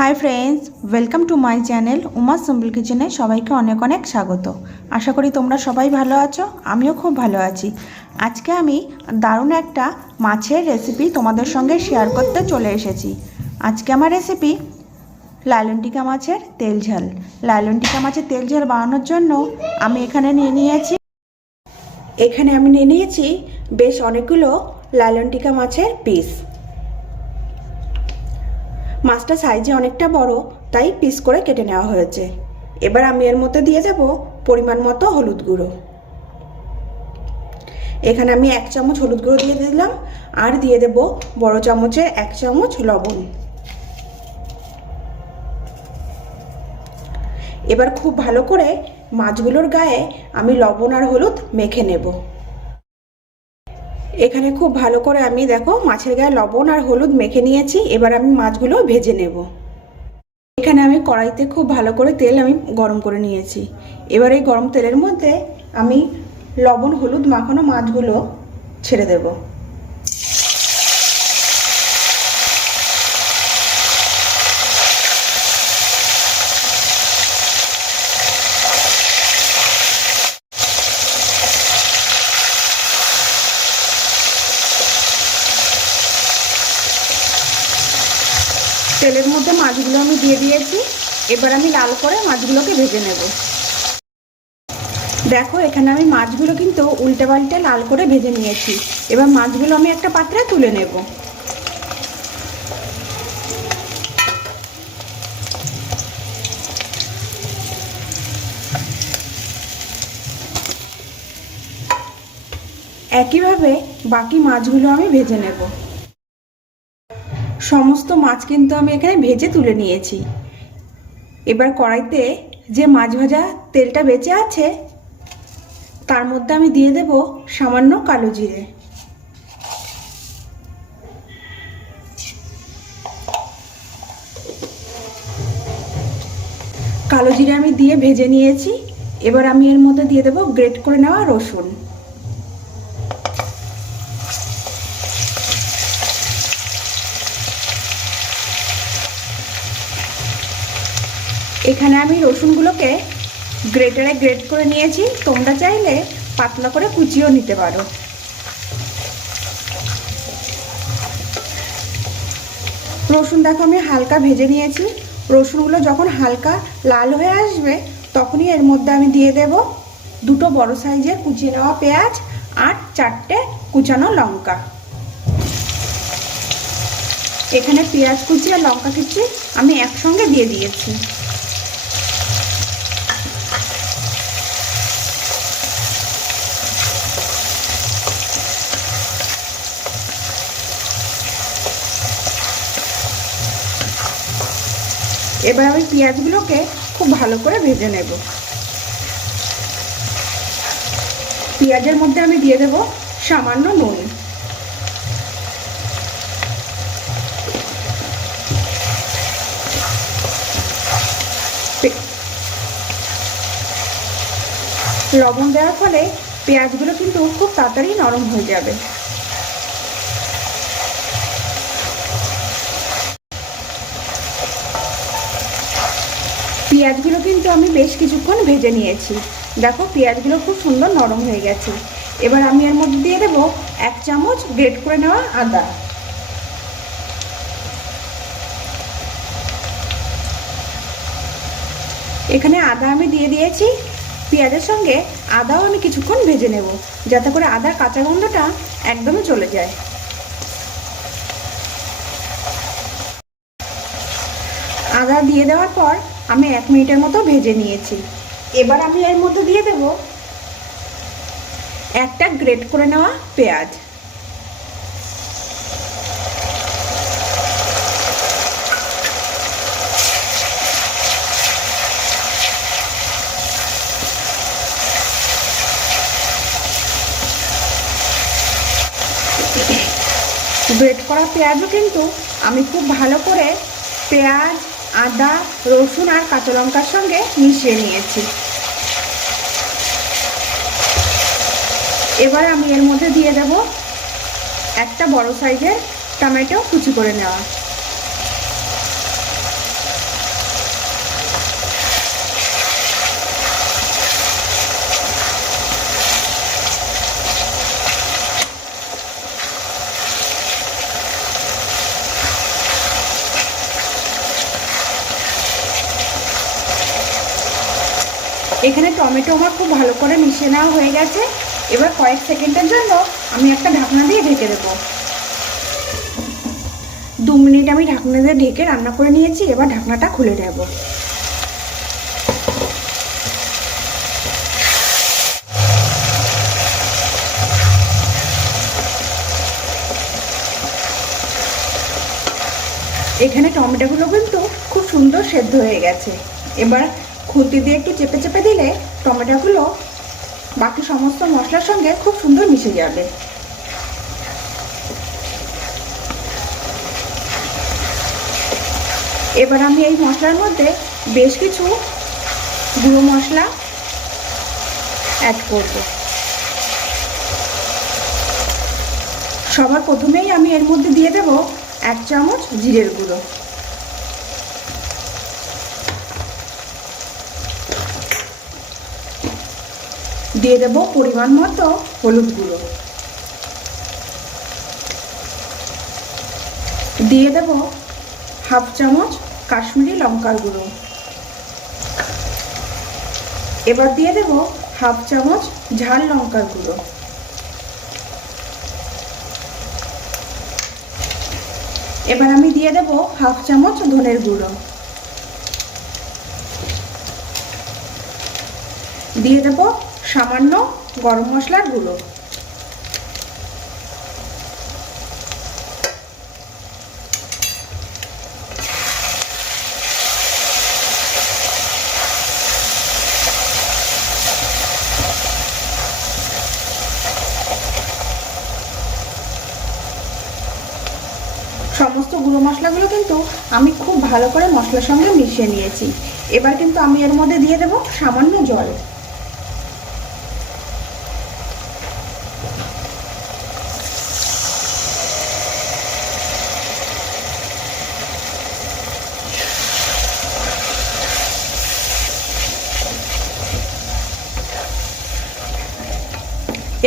Hi friends welcome to my channel Uma simple কিচেনে সবাইকে অনেক অনেক স্বাগত। আশা করি তোমরা সবাই ভালো আছো, আমিও খুব ভালো আছি। আজকে আমি দারুণ একটা মাছের রেসিপি তোমাদের সঙ্গে শেয়ার করতে চলে এসেছি। আজকে আমার রেসিপি লাইলনটিকা মাছের তেল ঝাল। লাইলনটিকা মাছের তেল ঝাল বানানোর জন্য আমি এখানে নিয়ে নিয়েছি, এখানে আমি নিয়ে নিয়েছি বেশ অনেকগুলো লাইলনটিকা মাছের পিস মাছটা সাইজে অনেকটা বড়, তাই পিস করে কেটে নেওয়া হয়েছে। এবার আমি এর মধ্যে দিয়ে যাব পরিমাণ মতো হলুদ গুঁড়ো। এখানে আমি এক চামচ হলুদ গুঁড়ো দিয়ে দিলাম, আর দিয়ে দেব বড় চামচের এক চামচ লবণ। এবার খুব ভালো করে মাছগুলোর গায়ে আমি লবণ আর হলুদ মেখে নেব। এখানে খুব ভালো করে আমি দেখো মাছের গায়ে লবণ আর হলুদ মেখে নিয়েছি, এবার আমি মাছগুলো ভেজে নেব। এখানে আমি কড়াইতে খুব ভালো করে তেল আমি গরম করে নিয়েছি। এবার এই গরম তেলের মধ্যে আমি লবণ, হলুদ মাখানো মাছগুলো ছেড়ে দেব তেলের মধ্যে মাছগুলো আমি দিয়ে দিয়েছি। এবার আমি লাল করে মাছগুলোকে ভেজে নেব। দেখো, এখানে আমি মাছগুলো কিন্তু উল্টে পাল্টে লাল করে ভেজে নিয়েছি। এবার মাছগুলো আমি একটা পাত্রে তুলে নেব। একইভাবে বাকি মাছগুলো আমি ভেজে নেব। সমস্ত মাছ কিন্তু আমি এখানে ভেজে তুলে নিয়েছি। এবার কড়াইতে যে মাছ ভাজা তেলটা বেঁচে আছে, তার মধ্যে আমি দিয়ে দেব সামান্য কালো জিরে। কালো জিরে আমি দিয়ে ভেজে নিয়েছি। এবার আমি এর মধ্যে দিয়ে দেব গ্রেট করে নেওয়া রসুন। এখানে আমি রসুনগুলোকে গ্রেটারে গ্রেট করে নিয়েছি। তোমরা চাইলে পাতলা করে কুচিও নিতে পারো। রসুন দেখো আমি হালকা ভেজে নিয়েছি। রসুনগুলো যখন হালকা লাল হয়ে আসবে, তখনই এর মধ্যে আমি দিয়ে দেব দুটো বড় সাইজের কুচিয়ে নেওয়া পেঁয়াজ আর চারটে কুচানো লঙ্কা। এখানে পেঁয়াজ কুচি আর লঙ্কা কুচি আমি একসঙ্গে দিয়ে দিয়েছি। এবার আমি পেঁয়াজগুলোকে খুব ভালো করে ভেজে নেব। পেঁয়াজের মধ্যে আমি দিয়ে দেব সামান্য নুন। লবণ দেওয়ার ফলে পেঁয়াজগুলো কিন্তু খুব তাড়াতাড়ি নরম হয়ে যাবে। পেঁয়াজগুলো কিন্তু আমি বেশ কিছুক্ষণ ভেজে নিয়েছি। দেখো, পেঁয়াজগুলো খুব সুন্দর নরম হয়ে গেছে। এবার আমি এর মধ্যে দিয়ে দেবো এক চামচ গ্রেট করে নেওয়া আদা। এখানে আদা আমি দিয়ে দিয়েছি। পেঁয়াজের সঙ্গে আদাও আমি কিছুক্ষণ ভেজে নেব, যাতে করে আদার কাঁচা গন্ধটা একদমই চলে যায়। আদা দিয়ে দেওয়ার পর আমি এক মিনিটের মতো ভেজে নিয়েছি। এবার আমি এর মধ্যে দিয়ে দেব একটা গ্রেট করে নেওয়া পেঁয়াজ। গ্রেট করা পেঁয়াজও কিন্তু আমি খুব ভালো করে পেঁয়াজ আদা, রসুন আর কাঁচা লঙ্কার সঙ্গে মিশিয়ে নিয়েছি। এবার আমি এর মধ্যে দিয়ে দেব একটা বড় সাইজের টমেটো কুচি করে নেওয়া। এখানে টমেটো আমার খুব ভালো করে মিশিয়ে নেওয়া হয়ে গেছে। এবার কয়েক সেকেন্ডের জন্য আমি একটা ঢাকনা দিয়ে ঢেকে দেবো। দু মিনিট আমি ঢাকনা দিয়ে ঢেকে রান্না করে নিয়েছি, এবার ঢাকনাটা খুলে নেব। এখানে টমেটোগুলো কিন্তু খুব সুন্দর সেদ্ধ হয়ে গেছে। এবার খুন্তি দিয়ে একটু চেপে চেপে দিলে টমেটোগুলো বাকি সমস্ত মশলার সঙ্গে খুব সুন্দর মিশে যাবে। এবার আমি এই মশলার মধ্যে বেশ কিছু গুঁড়ো মশলা অ্যাড করব। সবার প্রথমেই আমি এর মধ্যে দিয়ে দেব এক চামচ জিরের গুঁড়ো। দিয়ে দেব পরিমাণ মতো হলুদ গুঁড়ো। দিয়ে দেব হাফ চামচ কাশ্মীরি লঙ্কার গুঁড়ো। এবার দিয়ে দেব হাফ চামচ ঝাল লঙ্কার গুঁড়ো। এবার আমি দিয়ে দেব হাফ চামচ ধনের গুঁড়ো। দিয়ে দেব সামান্য গরম মশলার গুঁড়ো। সমস্ত গুঁড়ো মশলাগুলো কিন্তু আমি খুব ভালো করে মশলার সঙ্গে মিশিয়ে নিয়েছি। এবার কিন্তু আমি এর মধ্যে দিয়ে দেব সামান্য জল।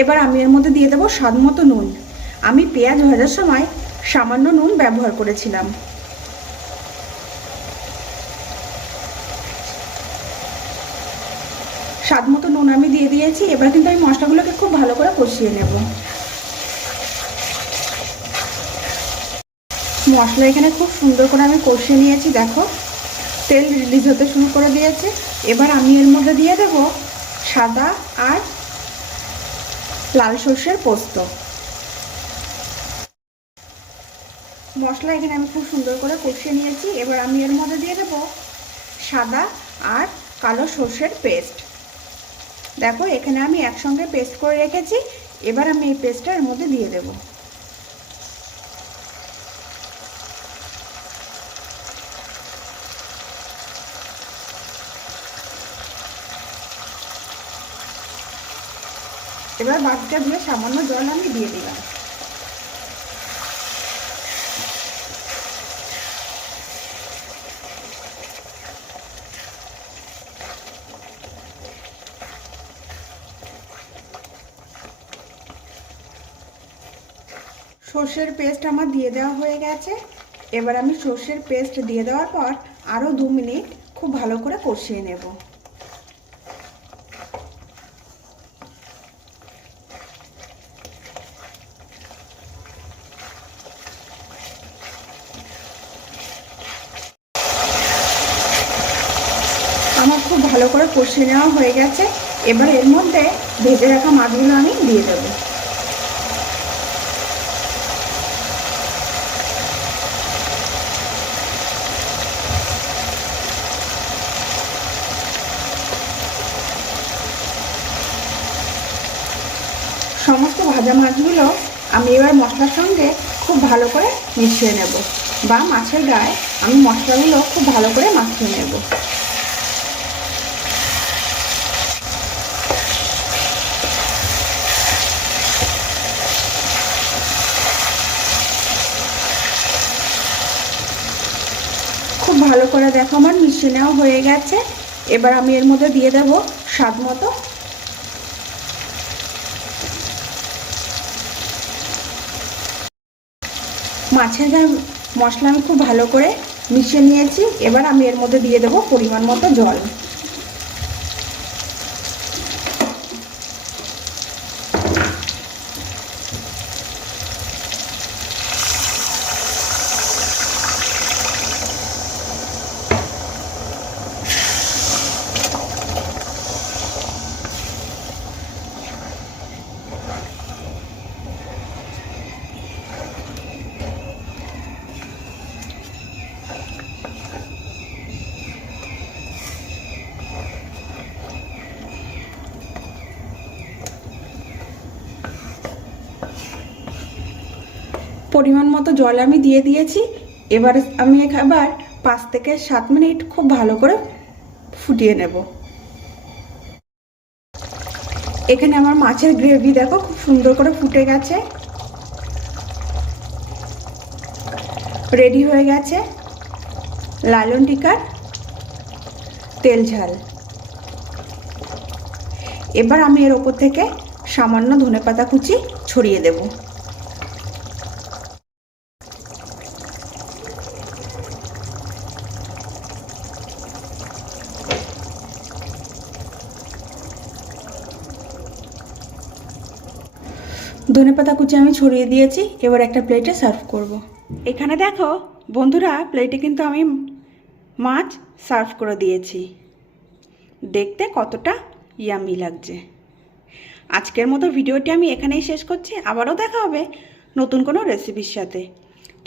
এবার আমি এর মধ্যে দিয়ে দেবো স্বাদ মতো নুন। আমি পেঁয়াজ ভাজার সময় সামান্য নুন ব্যবহার করেছিলাম। স্বাদ মতো নুন আমি দিয়ে দিয়েছি, এবার কিন্তু আমি মশলাগুলোকে খুব ভালো করে কষিয়ে নেব। মশলা এখানে খুব সুন্দর করে আমি কষিয়ে নিয়েছি, দেখো। তেল রিলিজ হতে শুরু করে দিয়েছে। এবার আমি এর মধ্যে দিয়ে দেব সাদা আর লাল সর্ষের পোস্ত। মশলা এখানে আমি খুব সুন্দর করে কষিয়ে নিয়েছি। এবার আমি এর মধ্যে দিয়ে দেবো সাদা আর কালো সর্ষের পেস্ট। দেখো, এখানে আমি একসঙ্গে পেস্ট করে রেখেছি। এবার আমি এই পেস্টটা এর মধ্যে দিয়ে দেব। এবার বাকিটা দিয়ে সামান্য জল আমি দিয়ে দিলাম। সর্ষের পেস্ট আমার দিয়ে দেওয়া হয়ে গেছে। এবার আমি সর্ষের পেস্ট দিয়ে দেওয়ার পর আরও দু মিনিট খুব ভালো করে কষিয়ে নেব আমার খুব কষিয়ে নেওয়া হয়ে গেছে। এবার এর মধ্যে ভেজে রাখা মাছগুলো আমি দিয়ে দেবো। সমস্ত ভাজা মাছগুলো আমি এবার মশলার সঙ্গে খুব ভালো করে মিশিয়ে নেব বা মাছের গায়ে আমি মশলাগুলো খুব ভালো করে মাখিয়ে নেব খুব ভালো করে দেখো আমার, মিশিয়ে নেওয়া হয়ে গেছে। এবার আমি এর মধ্যে দিয়ে দেব স্বাদ মতো। মাছের গায়ে মশলা আমি খুব ভালো করে মিশিয়ে নিয়েছি। এবার আমি এর মধ্যে দিয়ে দেবো পরিমাণ মতো জল। পরিমাণ মতো জল আমি দিয়ে দিয়েছি। এবার আমি এবার পাঁচ থেকে সাত মিনিট খুব ভালো করে ফুটিয়ে নেব। এখানে আমার মাছের গ্রেভি দেখো খুব সুন্দর করে ফুটে গেছে। রেডি হয়ে গেছে। লালন টিকার তেল ঝাল। এবার আমি এর ওপর থেকে সামান্য ধনেপাতা কুচি ছড়িয়ে দেবো। ধনেপাতা কুচি আমি ছড়িয়ে দিয়েছি, এবার একটা প্লেটে সার্ভ করব। এখানে দেখো, বন্ধুরা প্লেটে কিন্তু আমি মাছ সার্ভ করে দিয়েছি। দেখতে কতটা ইয়ামি লাগছে। আজকের মতো ভিডিওটি আমি এখানেই শেষ করছি, আবারও দেখা হবে নতুন কোনো রেসিপির সাথে।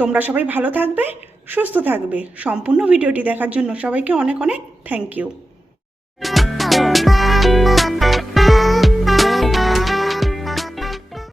তোমরা সবাই ভালো থাকবে, সুস্থ থাকবে। সম্পূর্ণ ভিডিওটি দেখার জন্য সবাইকে অনেক অনেক থ্যাংক ইউ